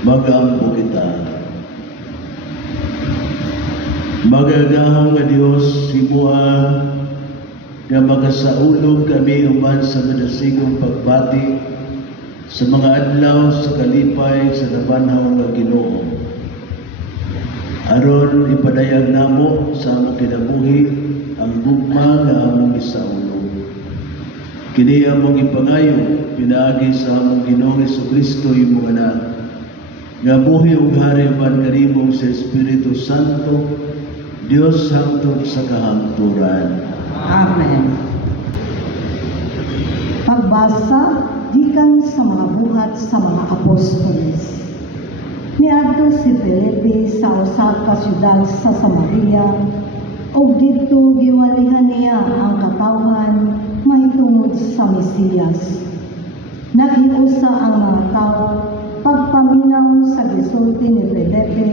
Magampo kita. Magagahong nga Diyos, himuha nga makasaulog kami uman sa madasigong pagbati sa mga adlaw sa kalipay sa nabanhaw nga Ginoo. Aron ipadayag namo sa among kinabuhi ang gugma nga among isaulog. Kini among ipangayo pinaagi sa among Ginoong Jesucristo imong anak, nga buhi ug hari man kanimong sa Espiritu Santo, Dios hangtod sa kahangturan. Amen. Pagbasa gikan sa mga buhat sa mga apostoles. Miadto si Felipe sa usa ka syudad sa Samaria, ug didto giwalihan niya ang katawhan mahitungod sa Mesiyas. Naghiusa ang mga tao pagpaminaw sa gisulti ni Felipe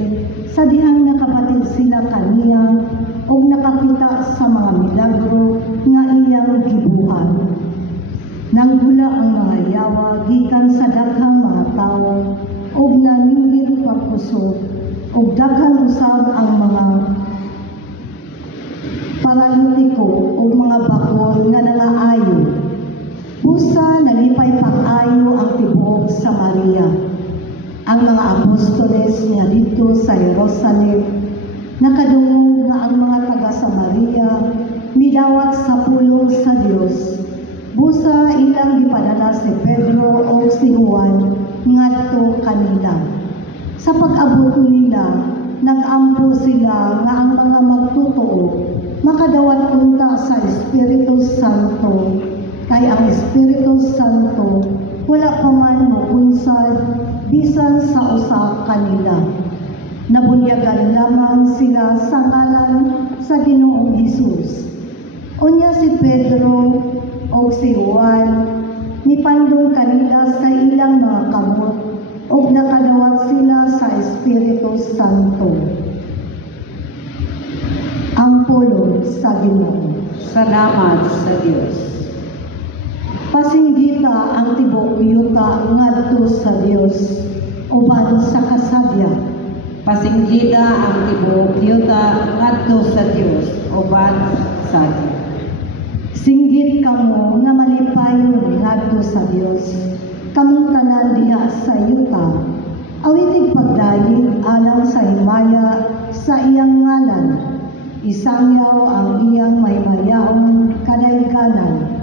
sa dihang nakapatid sila kaniya ug nakakita sa mga milagro nga iyang gibuhat. Nanggula ang mga yawa gikan sa daghang mga tao ug naninggid pagkusog ug daghang usab ang mga paralitiko ug mga bakol nga nangaayo. Busa nalipay pag-ayo ang tibuok Samaria. Ang mga apostoles nga dito sa Jerusalem nakadungog nga ang mga taga-Samaria midawat sa pulong sa Dios. Busa ilang gipadala si Pedro o si Juan ngadto kanila. Sa pag-abot nila, nag-ampo sila nga ang mga magtotoo makadawat unta sa Espiritu Santo, kay ang Espiritu Santo wala pa man mopunsad bisan sa usa kanila. Nabunyagan lamang sila sa ngalan sa Ginoong Hesus. Unya si Pedro o si Juan nipandong kanila sa ilang mga kamot ug nakadawat sila sa Espiritu Santo. Ang pulong sa Ginoo. Salamat sa Diyos. Pasinggita ang tibok yuta ngadto sa Dios uban sa kasadya. Pasinggida ang tibuok yuta ngadto sa Dios uban sa Dios. Singgit kamo nga malipayon ngadto sa Dios. Kamong tanan diha sa yuta. Awitig pagdayeg alang sa himaya sa iyang ngalan. Isangyaw ang iyang maymayaong kadaykanan.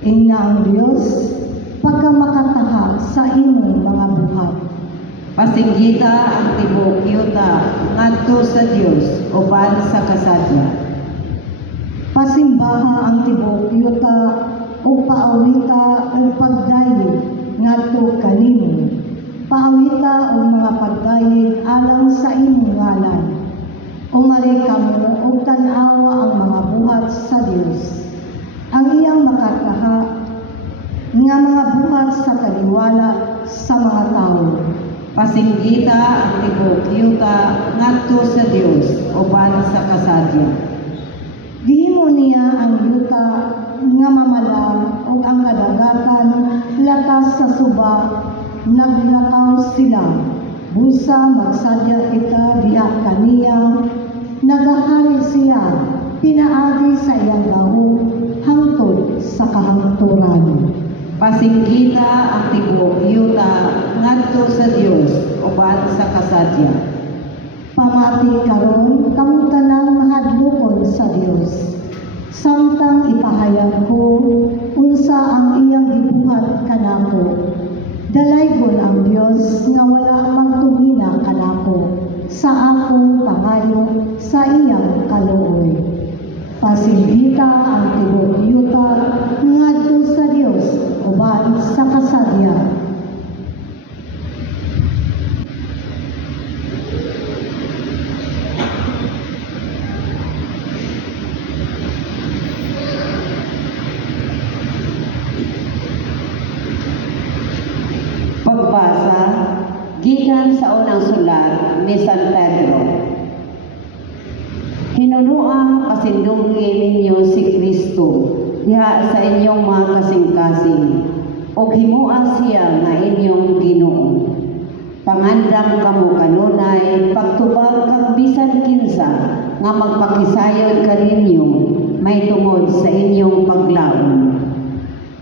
Ingna ang Dios pagka makataha sa imong mga buhat. Pasinggida ang tibuok yuta ngadto sa Dios uban sa kasadya. Pasimbaha ang tibuok yuta o paawita ang pagdayeg ngadto kanimo. Paawita o mga pagdayeg alang sa imong ngalan. Umari kamo og tan-awa ang mga buhat sa Dios. Ang iyang makataha nga mga buhat sa taliwala sa mga tao. Pasinggida ang tibuok yuta ngadto sa Dios uban sa kasadya. Gihimo niya ang yuta nga mamala o ang kadagatan latas sa suba, naglakaw sila. Busa magsadya kita diha kaniya, nagahari siya, pinaagi sa iyang bahog, hangtod sa kahangturan. Pasinggida ang tibuok yuta ngadto sa Dios uban sa kasadya. Pamati karon kamong tanang mahadlokon sa Dios. Samtang ipahayag ko unsa ang iyang gibuhat kanako. Dalaygon ang Dios nga wala magtumina kanako sa akong pangayo sa iyang kaluoy. Pasinggita ang tibuok yuta ngadto sa Dios uban sa kasadya. Pagbasa gikan sa unang sulat ni San Pedro. Hinunua kasindungin ninyo si Kristo diha sa inyong mga kasing-kasing, o himua siya nga inyong Ginoo. Pangandam kamo kanunay, pagtubag kag bisan kinsa nga magpakisayon kaninyo may tungod sa inyong paglaom.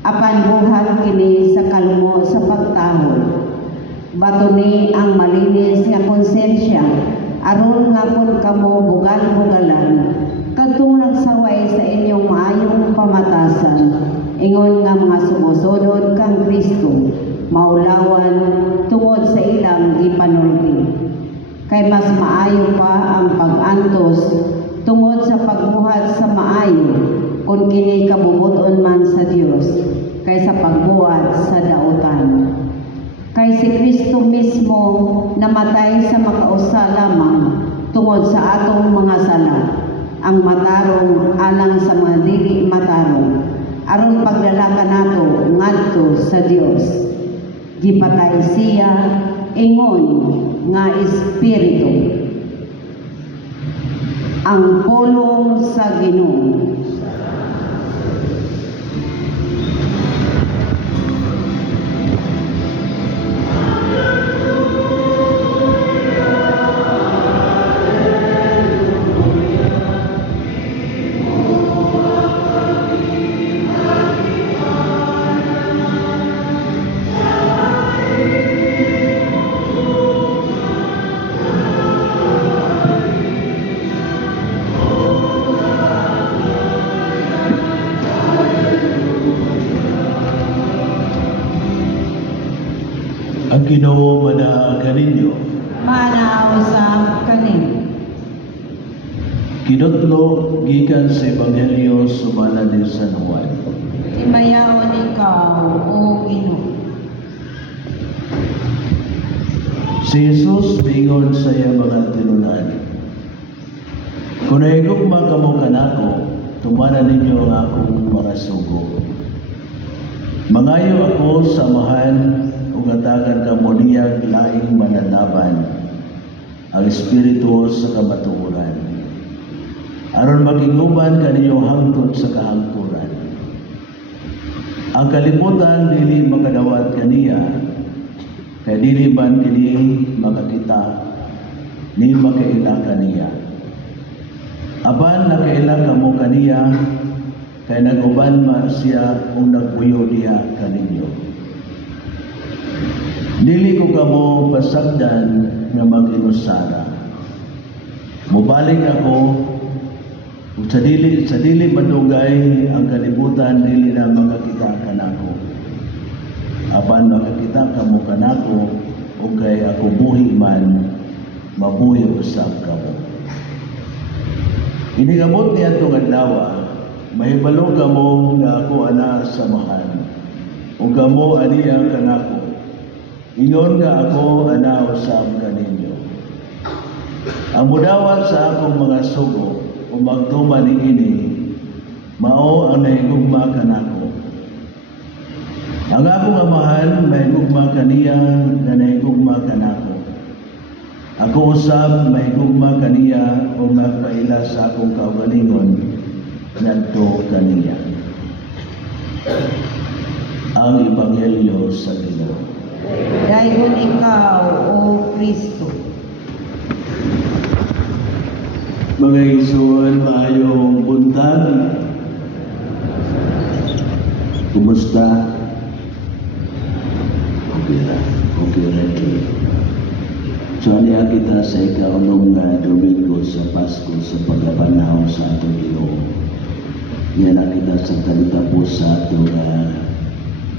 Apan buhat kini sa kalmo sa pagtahol. Batuni ang malinis nga konsensya aron nga pud kamo bugal-bugalan kadtong nagsaway sa inyong maayong pamatasan ingon nga mga sumusunod kang Kristo maulawan tungod sa ilang gipanulti. Kay mas maayo pa ang pag-antos tungod sa pagbuhat sa maayo kung kini kabubuton man sa Dios kaysa pagbuhat sa dautan. Kay si Kristo mismo namatay sa makausa lamang tungod sa atong mga sala, ang matarong alang sa mga dili matarong, aron pagdala nato ngadto sa Dios. Gipatay siya ingon nga espiritu. Ang pulong sa Ginoo. Ang Ginoo manaaga ninyo. Manaaw sa kanin. Kinutlo gikan sa Ebanghelyo sumala ni San Juan. Timayaon ikaw, O Ginoo. Si Jesus mingon sa iya mga tinunan, kung nahigugma kamo kanako, tumanan ninyo ang akong mga sugo. Mangayo ako sa amahan ug atagan kamo niyang laing mananaban ang espiritu sa kamatuoran. Aron maginguban kaninyo hangtod sa kahangturan. Ang kalibutan dili makadawat kaniya, kay dili man kini makakita ni makaila kaniya. Aban nakaila kamo kaniya, kay naguban man siya kung nagpuyo niya kaninyo. Dili ko kamo pasagdan nga mag-inusara. Mubalik ako ug sa dili madugay ang kalibutan dili na makakita kanako. Apan makakita kamo kanako ug kay ako buhi man mabuhi usab kamo. Inigabot niya itong adlaw, mahibalo kamo nga ako ana sa mahan ug kamo aniya kanako. Ingon nga ako ana usab kaninyo. Ang mudawat sa akong mga sugo o magtuman niini mao ang nahigugma kanako. Ang akong amahan mahigugma kaniya nga nahigugma kanako. Ako usab mahigugma kaniya o magpaila sa akong kaugalingon ngadto kaniya. Ang Ebanghelyo sa Ginoo. Dayon ikaw, O Kristo. Mga isuan, maayong buntag. Kumusta? Okay ra. So, aniya kita sa ikaulong Domingo sa Pasko sa pagkabanaw sa atong Ginoo. Yan na kita sa kalitapos sa atong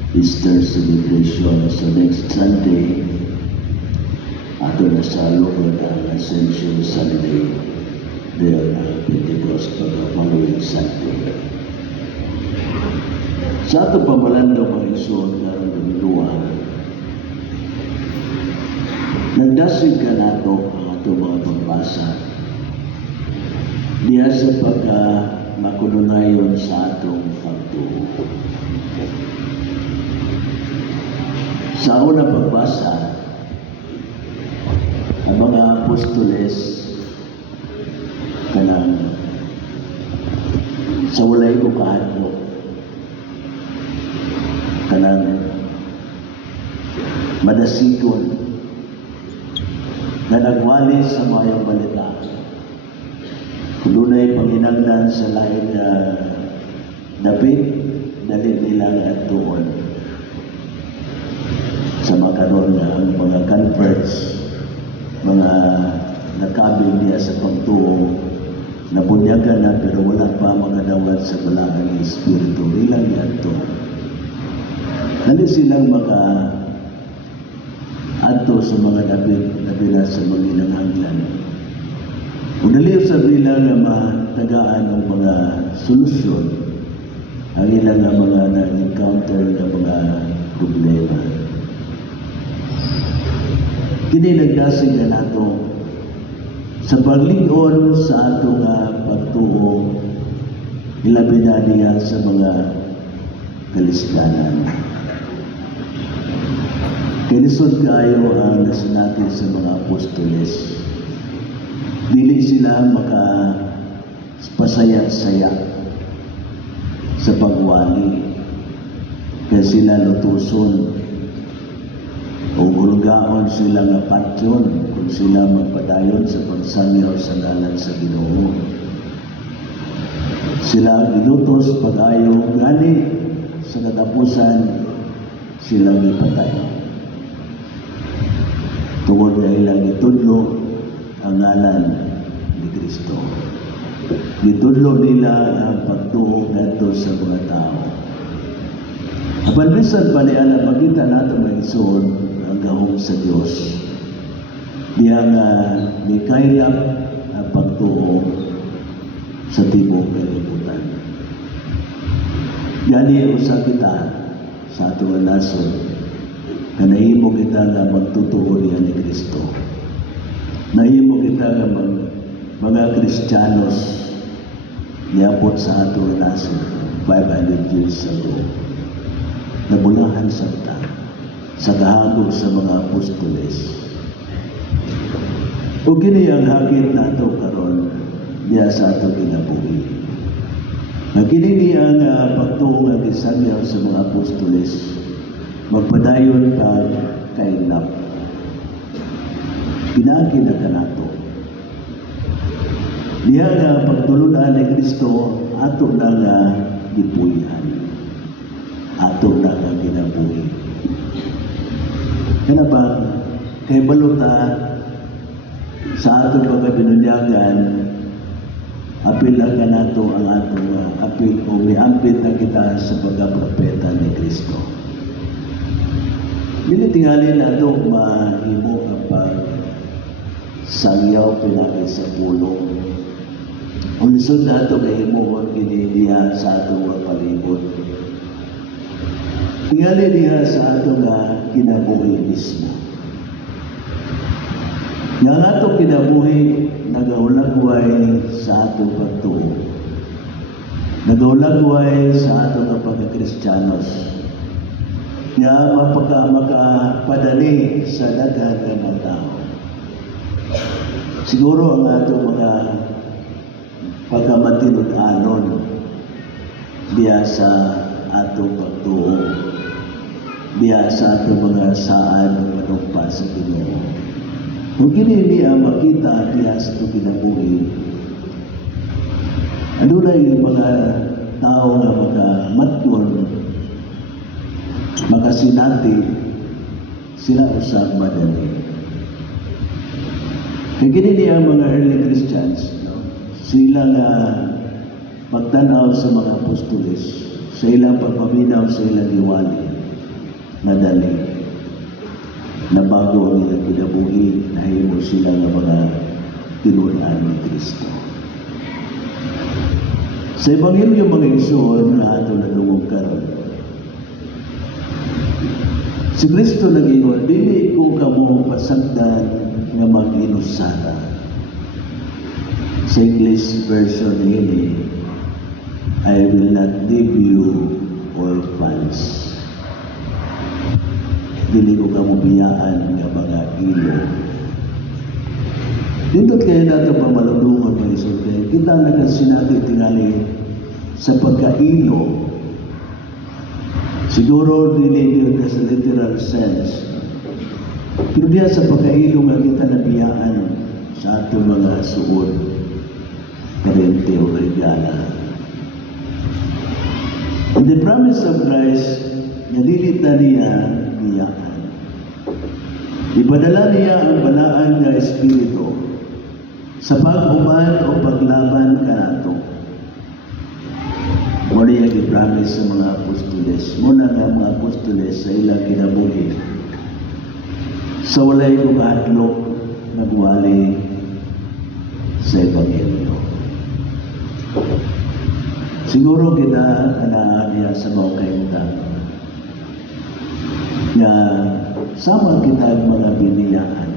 Easter celebration. So next Sunday, ato na sa loob ng Ascension Sunday, there Pentecost pagka following Sunday. Sa ato pamalando mga isuon karong Domingo, nagdasig ka nato ang ato mga pagbasa diya sa pagka makununayon sa atong pagtuo. Sa una pagbasa, ang mga apostoles kanang sa walay ko kahadlok kanang madasigon na nagwali sa mayong balita. Kung dunay panginanglan sa lain na dapit, dali nilang at tuon. Sa makaroon na ang mga converts, mga nakabing niya sa pagtuong, nabunyagan na pero wala pa mga dawat sa balangan ng Espiritu ilang yato. Dali silang ato sa mga nabila sa mga inanganglan. Kung dali sa bilang na matagaan ang mga solusyon, ang ilang mga na-encounter na mga problema. Kini nagdasig na nato sa paglingon sa atong pagtuo, ilabi na niya sa mga kalisdanan. Kinisod kayo ang nasinati sa mga apostoles. Dili sila makapasaya-saya sa pagwali. Kaya sila lutuson o hulgaon sila nga patyon kung sila magpadayon sa pagsangyaw sa ngalan sa Ginoo. Sila ginutos pag-ayo gani sa katapusan sila gipatay. Tungod na ilang itudlo ang ngalan ni Kristo. Gitudlo nila ang pagtuo nato sa mga tao. Apan bisan pa niya makita nato may isuon ang gahom sa Dios. Diya nga mikaylap ang pagtuo sa tibok kalibutan. Gani usa kita sa atong nasod. Kanahimo kita nga magtutuo niya ni Kristo. Nahimo kita nga mga Kristiyanos niabot sa atong nasod 500 years ago. Nabulahan sa kahagog sa mga apostoles. O kini ang hagit nato karon diya sa atong kinabuhi. Kini ang pagtuo nga gisagyaw sa mga apostoles. Magpadayon pag kainap. Pinagi na kanato. Diya nga pagtulunan ni Kristo ato na nga gipuyan. Ato na nga ginabuhi. Kaya ba, kay baluta sa atong pagkabinunyagan, apil lang ka nato ang atong apil o may ampit na kita sa pagkapropeta ni Kristo. Binitingalin nato mahimo ang pagsangyaw pinagi sa pulong. Unsod nato mahimo ang ginidiya sa atong palibot. Tingali diha sa atong kinabuhi mismo. Nga atong kinabuhi nagahulagway sa atong pagtuo. Nagahulagway sa atong pagka-Kristiyanos. Nga makapadali sa daghan ng mga tao. Siguro ang atong mga pagkamatinud-anon diya sa atong pagtuo, diya sa atong mga saan manumpa sa Ginoo. Kung kini niya makita diya sa itong kinabuhi, ano na yung mga tao nga makamatyon, makasinati, sila usap madali. Kaya gini niya mga early Christians, no? Sila nga pagtanaw sa mga apostoles, sa ilang pagpaminaw sa ilang iwali, nadali. Na bago ang ilang kinabuhi, nahimo sila nga mga tinulaan ni Kristo. Sa Ebanghelyo mga igsoon na ato nadungog karon, si Kristo nag-ingon, dili ko kamo pasagdan nga mag-inusara. Sa English version ini, I will not leave you orphans. Dili ko kamo biyaan nga mga ilo. Dito kayo natin pamalunungan mga isulti. Kita nagkasinati tingali sa pagkailo. Siguro dili yun sa literal sense. Pero diya sa pagkailo nga kita nabiyaan mga suod, karente o regala. In the promise of Christ, nalilita niya niyaan. Ipadala niya ang balaan nga Espiritu sa pag-uban o paglaban kanato. Muna yung i-promise sa mga apostoles. Muna nga mga apostoles sa ilang kinabuhi. Sa walay kumadlok nagwali sa Ebanghelyo. Siguro kita anaan niya sa mga kaintang na sama kita ang mga biniyaan.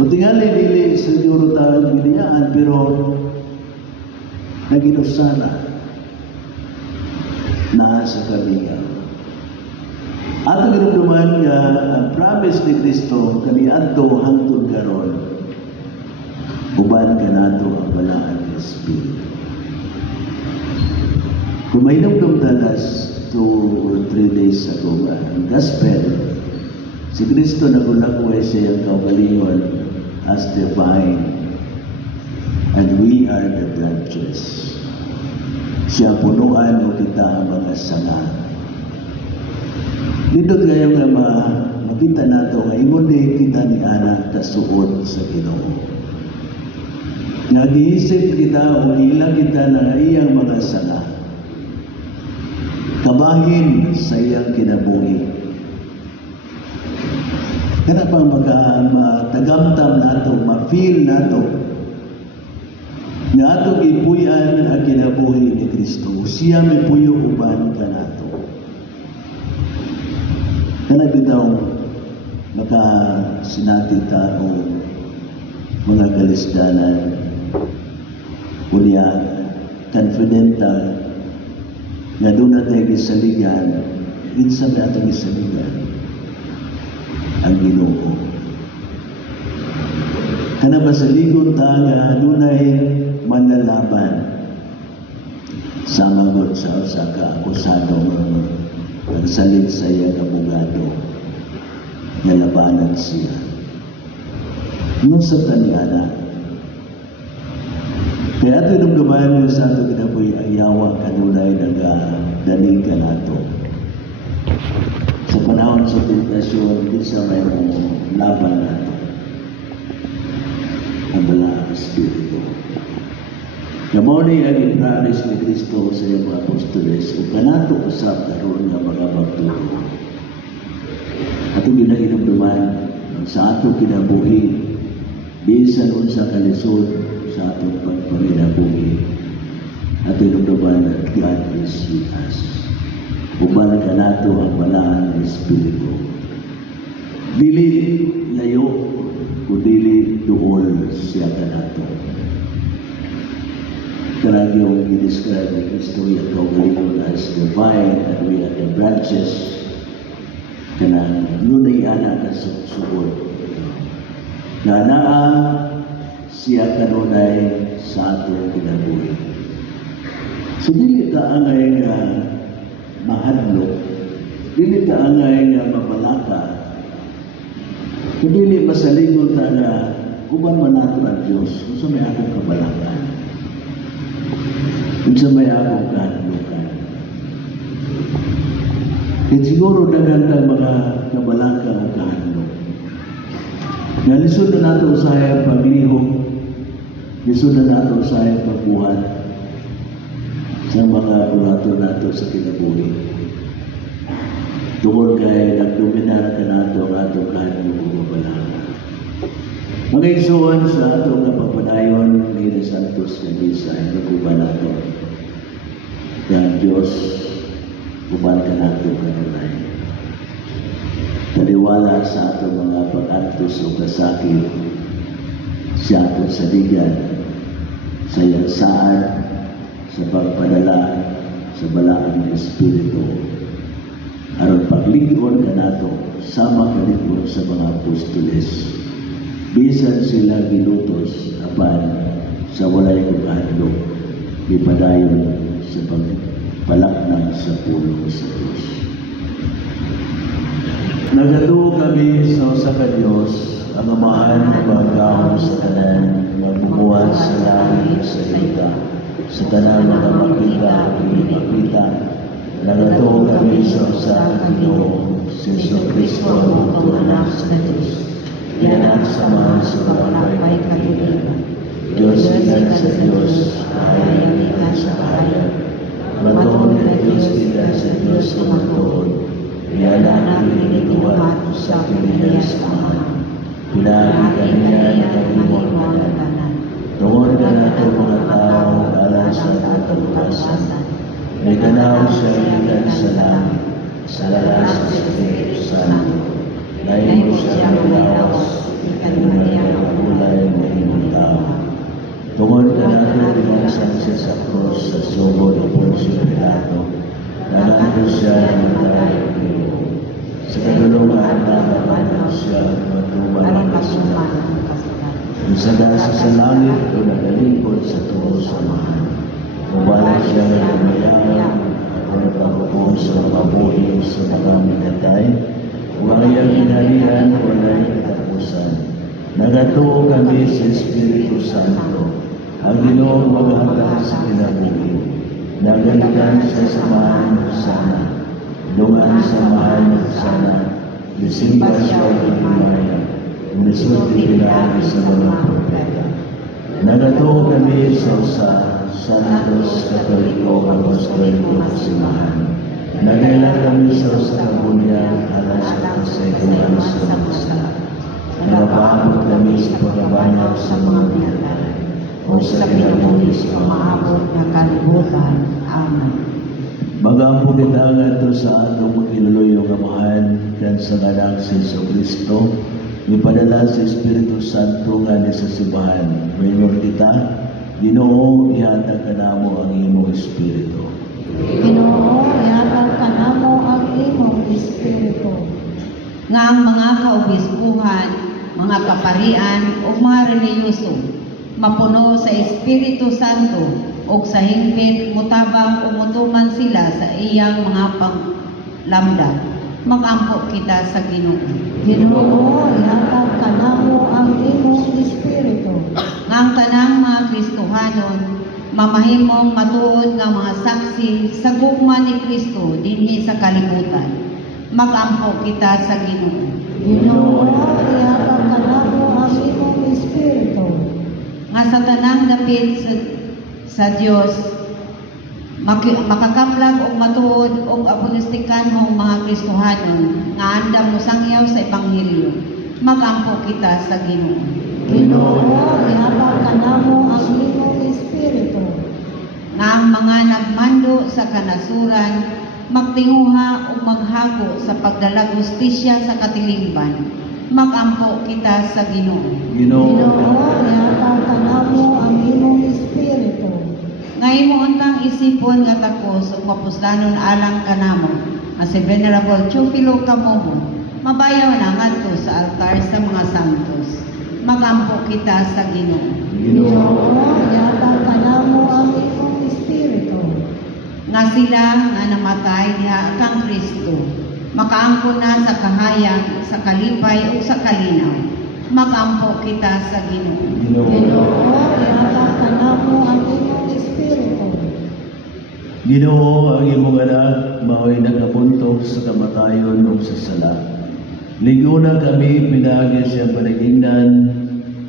O tingali dili siguro tayo biniyaan pero naginusana na sa kabingan. At ang ginugduman nga ang promise ni Kristo kaniadto hangtod karon uban kanato ang balaan ng Espiritu. Kung may nagdumdalas 2 or 3 days ago ang gospel, si Kristo nagulakway siya ang kaugalingon as the vine and we are the branches. Siya punuan o kita ang mga sanga. Dito kayo nga makita nato nga ingon kita ni anak kasuod sa Ginoo. Nag-iisip kita o ilang kita na iyang mga sanga. Kabahin sa iyang kinabuhi. Kana pa matagamtam nato, ma-feel nato nga atong ipuyan ang kinabuhi ni Kristo. Siya may puyo uban ka nato. Kana bitaw makasinati ta o mga kalisdanan unya confident ta nga doon natin isaligan, minsan na itong isaligan ang Ginoo. Kana ba sa ligon ta nga doon ay manlalaban sa mangot sa usa ka akusado nagsalig sa iyang abogado nga labanan siya. Nung sa taniana, kaya ito nung dumayan sa ato kinabuhi ang yawa kanunay nagdaling ka nato. Sa panahon sa tentasyon, di sa may laban nato. Ang balang Espiritu. Kamuni ang i-promise ni Kristo sa iyong mga apostoles o kanato usap karoon ng mga bagturo. At yung ginaginamduman sa ato kinabuhi, bisan unsa kalisod sa atong pagpanginabuhi at inumduman at God is with us. Uban ka nato ang balaan ng Espiritu. Dili layo, kundili duol siya ka nato. Karag yung i-describe ni Kristo yung kaugalingon as the vine and we are the branches. Kanang nunay anak ka sugod. Na naa siya kanunay sa atong kinabuhi. So, dili ka angay nga mahadlok, dili ka angay nga mabalaka, kung dili masalingon ta nga uban man nato ang Diyos, kung sa may akong kabalakan, kung sa may akong kahadlokan. Kaya siguro nagandang mga kabalaka o kahadlok. Nalisod na nato usaya paglihok, lisod na nato usaya pagbuhat sa mga kurato nato sa kinabuhi. Tungkol kay nagdominar ka nato ang atong kahadlok o kabalaka. Mga isuan sa atong kapapadayon ni Santos na Misa ay naguban nato. Kaya Diyos, uban ka nato kanunay. Taliwala sa ato mga pag-antos o kasakit, siya atong saligan, sa yansaan, sa pagpadala, sa balaan ng Espiritu. Aron paglingon ka nato, sama ka lingon sa mga apostoles. Bisan sila gilutos, apan sa walay kahadlok, ipadayon sa pagpalaknang sa pulong sa Diyos. Nagatuo kami sa usa ka Dios ang amahan ng pagkaon sa sa tanang mga makita o hindi makita, nagatuo kami sa usa ka Ginoo, si Jesucristo ang anak sa Diyos, inanak sa mahal sa balakay kalibutan. Diyos ilan sa Diyos, kahayag ilan sa kahayag. Matuon na Diyos ilan sa Diyos na matuon. Iyanak pinituan sa kiniya sa mahal. Pinagi kaniya na kanimuang tanan. Tungod ka na ito mga tao, alam sa katalukasan. May ganaw siya ilan sa langit, sa lalas sa Espiritu Santo. Ngayon mo siya malawas, ikanimaniya ang kulay na imong tao. Tungod ka na ito pinansan siya sa krus sa sugo ng Poncio Pilato. Nanalo siya ng maraming Pilipo. Sa kadulungan na naman siya matuman ang kasalanan. Isagasa sa langit o nagalingkod sa tuo sa mahal. Mabalik siya ng lumayaya at nagpapapong sa mabuhi sa mga minatay. Huwag iyang hinalian o na'y katapusan. Nagatuo kami sa Espiritu Santo. Ang Ginoong maghatag sa kinabuhi. Nagalikan sa samahan sana. Lungan sa mahal sana. Disimba siya o himaya. Unisulti pinagi sa mga propeta. Nagatuo kami sa usa, Santos, Katoliko, Apostoliko, Simahan. Nagailan kami sa usa kabunyan, alas sa kasaytuan sa musa. Nagapaabot kami sa pagkabanyaw sa mga pinatay. O sa pinabuhi sa maabot na kalibutan. Amen. Magampo kita nga ito sa atong makinuluyong amahan kan sa ngalang si Jesucristo. Ipadala sa Espiritu Santo nga ni sa simbahan. Mayon kita, Ginoo, ihatag ka namo ang imong Espiritu. Ginoo, ihatag ka namo ang imong Espiritu. Nga ang mga kaobispuhan, mga kaparian o mga reliyoso, mapuno sa Espiritu Santo o sa hingpit mutabang umutuman sila sa iyang mga panglamda. Mag-ampo kita sa Ginoo. Ginoo, ihatag ka namo ang imong Espiritu. Nga ang tanang mga Kristohanon, mamahimong matuod nga mga saksi sa gugma ni Kristo dinhi sa kalibutan. Mag-ampo kita sa Ginoo. Ginoo, ihatag ka namo ang imong Espiritu. Nga sa tanang dapit sa Dios, makakaplag o matuod o apostolikanhong mga Kristohanon nga andam mo sangyaw sa Ebanghelyo. Mag-ampo kita sa Ginoo. Ginoo, ihatag ka namo ang imong Espiritu. Nga ang mga nagmando sa kanasuran, magtinguha o maghago sa pagdala justisya sa katilingban. Mag-ampo kita sa Ginoo. Ginoo, ihatag ka namo ang imong Espiritu. Ngayon mo untang isipon nga takos o mapuslanon alang kanamo, ang si Venerable Chufilo Camomo, mabayaw na ngadto sa altar sa mga santos. Mag-ampo kita sa Ginoo. Ginoo, ihatag ka namo ang imong Espiritu. Nga sila nga namatay diha kang Kristo, makaangkon na sa kahayag, sa kalipay o sa kalinaw. Mag-ampo kita sa Ginoo. Ginoo, ihatag ka namo ang imong Espiritu. Ginoo, ang imong anak, mao'y nagapuntok sa kamatayon o sa sala. Liguna kami pinagi sa panagingnan,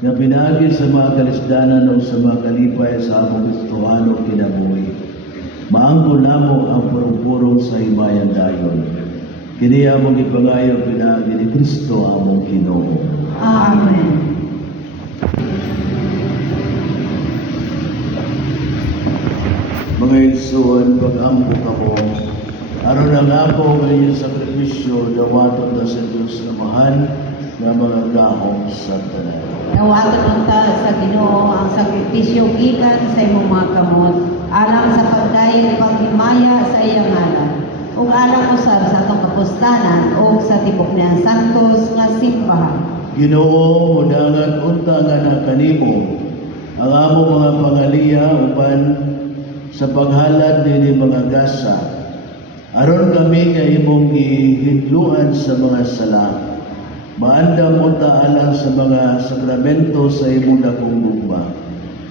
nga pinagi sa mga kalisdanan o sa mga kalipay sa among Kristohano kinabuhi. Maangkon namo ang purong-purong sa himayan dayon. Kini among ipangayo pinagi ni Kristo among Ginoo. Amen. Mga igsuon, pag-ampo ka mo, aron ang apo ngayon sakripisyo, dawaton na sa Diyos na mahal, nga mga gahong sa tanan. Nawaton unta sa Ginoo ang sakripisyo gikan sa imong mga kamot, alang sa pagdayeg paghimaya sa iyang ngalan, ug alang usab sa atong kapustanan o sa tibok niya santos nga simbahan. Ginoo, mudangan unta nga na kanimo, ang amo mga pangaliya uban sa paghalad nini mga gasa, aron kami nga imong gihidluan sa mga sala. Maandam unta alang sa mga sakramento sa imong dakong gugma.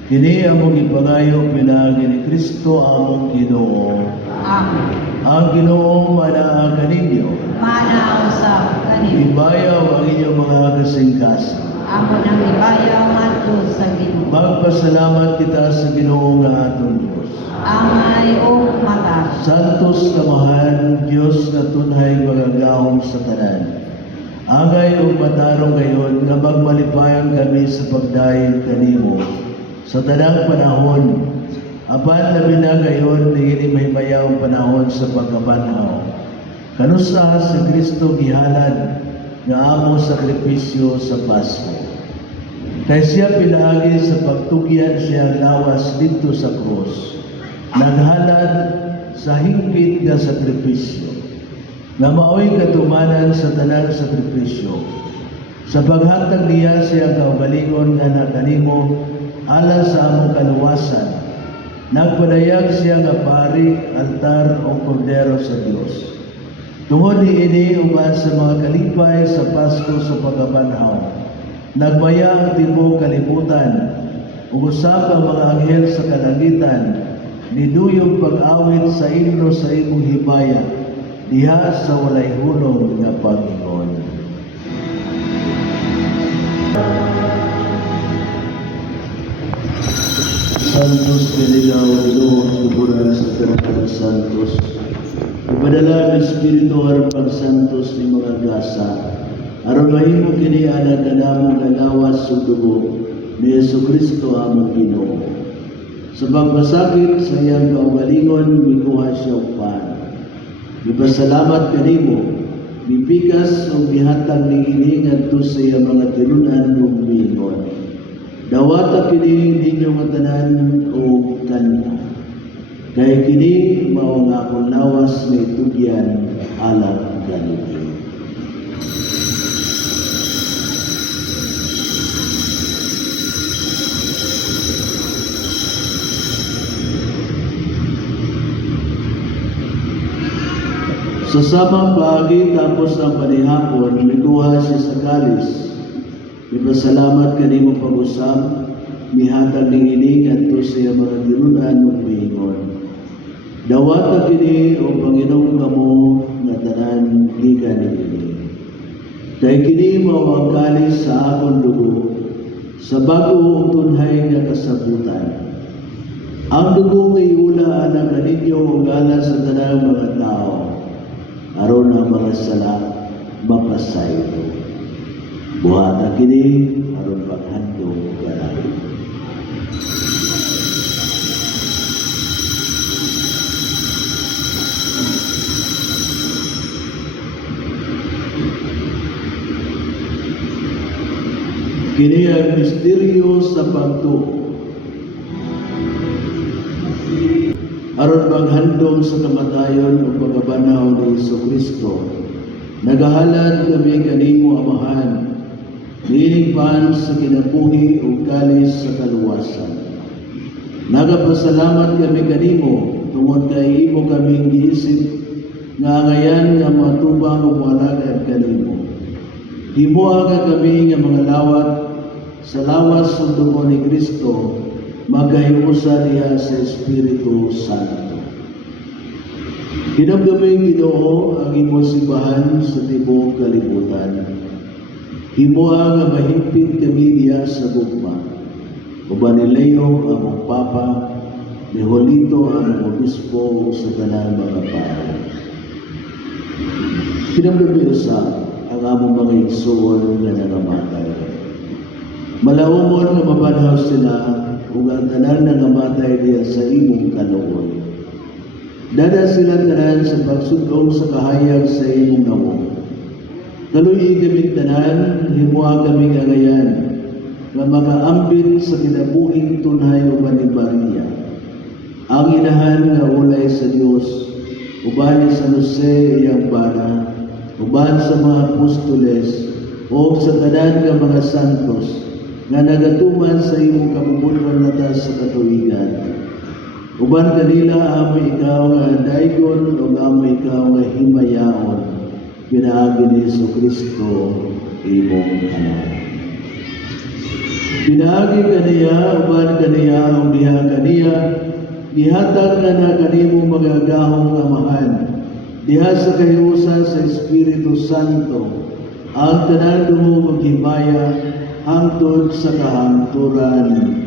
Kini among ipangayo pinaagi ni Kristo among Ginoo. Amen. Ang Ginoo manaa kaninyo. Mana usab kanin. Ibayaw ang inyong mga kasingkas. Amo nang ibayaw ngadto sa Ginoo. Magpasalamat kita sa Ginoo nga aton Dios. Amay o mata. Santos kamahan, Diyos na tunhay magagahom sa tanan. Agay o matarong gayon nga magmalipayan kami sa pagdayon kanimo. Sa tanang panahon, apan labi na gayon digini may mayaw panahon sa pagkabanhaw. Kanusa sa Kristo gihalad nga amo sakripisyo sa Pasko. Kay siya pinaagi sa pagtugyan siya lawas dito sa krus. Naghalad sa hingpit nga sakripisyo. Nga maoy katumanan sa tanang sakripisyo. Sa paghatag niya siya kaugalingon nga nakanimo alas sa among kaluwasan. Nagpadayag siya nga pari, altar o kordero sa Dios. Tungod niini uban sa mga kalipay sa Pasko sa pagkabanhaw. Nagbaya ang tibuok kalibutan, ug usab ang mga anghel sa kalangitan, niduyong pag-awit sa himno sa imong hibaya, diha sa walay hulog nga pag-ingon. Santos Piligaw, Ginoo, tuburan sa Piligaw Santos. Ipadala ang Espiritu aron pagsantos ni mga gasa. Aron mahimo kini ana kanamo nga lawas ug dugo ni Jesucristo among Ginoo. Sa pagpasakit sa iyang kaugalingon mikuha siya upan. Mipasalamat kanimo, mipikas o mihatag ni ini ngadto sa iyang mga tinunan ug miingon. Dawata kini ninyo nga tanan o kanya. Kaya kini mao nga akong lawas na itugyan alang ganito. Sa samang paagi tapos ang panihapon, mikuha siya sa kalis. Ipasalamat kanimo pag-usap, mihatag ning ini ngadto sa iyang mga tinunan ug miingon. Dawata kini o Panginoon kamo nga tanan gikan niini. Kay kini mao ang kalis sa akong dugo, sa bago ug tunhay nga kasabutan. Ang dugo nga iula ana kaninyo ug alas sa tanang mga tao, aron ang mga sala mapasayo. Buhata kini aron paghandog kanami. Kini ang misteryo sa pagtuo. Aron paghandog sa kamatayon o pagkabanaw ni Jesucristo, nagahalad kami kanimo amahan, niligpan sa kinabuhi o kalis sa kaluwasan. Nagapasalamat kami kanimo, tungod kay imo kaming giisip, nga ngayan nga matubang o malagad kanimo. Himuha ka kami nga mga lawat, sa lawas sa dugo ni Kristo, magahiusa niya sa Espiritu Santo. Hinamdaming Ginoo ang imo simbahan sa tibuok kalibutan. Himuha nga mahigpit kami diya sa gugma. Uban ni Leo among Papa, ni Holito among Obispo sa tanang mga pari. Hinamdaming usa ang among mga igsoon nga nangamatay. Malaumon nga mabanhaw sila ug ang tanan nga namatay diya sa imong kaluoy. Dada sila tanan sa pagsugong sa kahayag sa imong nawong. Kaluy kami tanan, himuha kami ngayan, nga magaambit sa kinabuhing tunay uban ni Maria. Ang inahan nga ulay sa Dios, uban ni San Jose iyang bana, uban sa mga apostoles, o sa tanan nga mga santos, nga nagatuman sa imong kabubulwan natas sa katuigan. Uban kanila amo ikaw nga daygon o amo ikaw nga himayaon, pinaagi ni Jesucristo imong anak. Pinaagi kaniya, uban kaniya, o diha kaniya, gihatag na na kanimo magagahong amahan, diha sa kahiusa sa Espiritu Santo, ang tanan mo maghimaya hangtod sa kahangturan.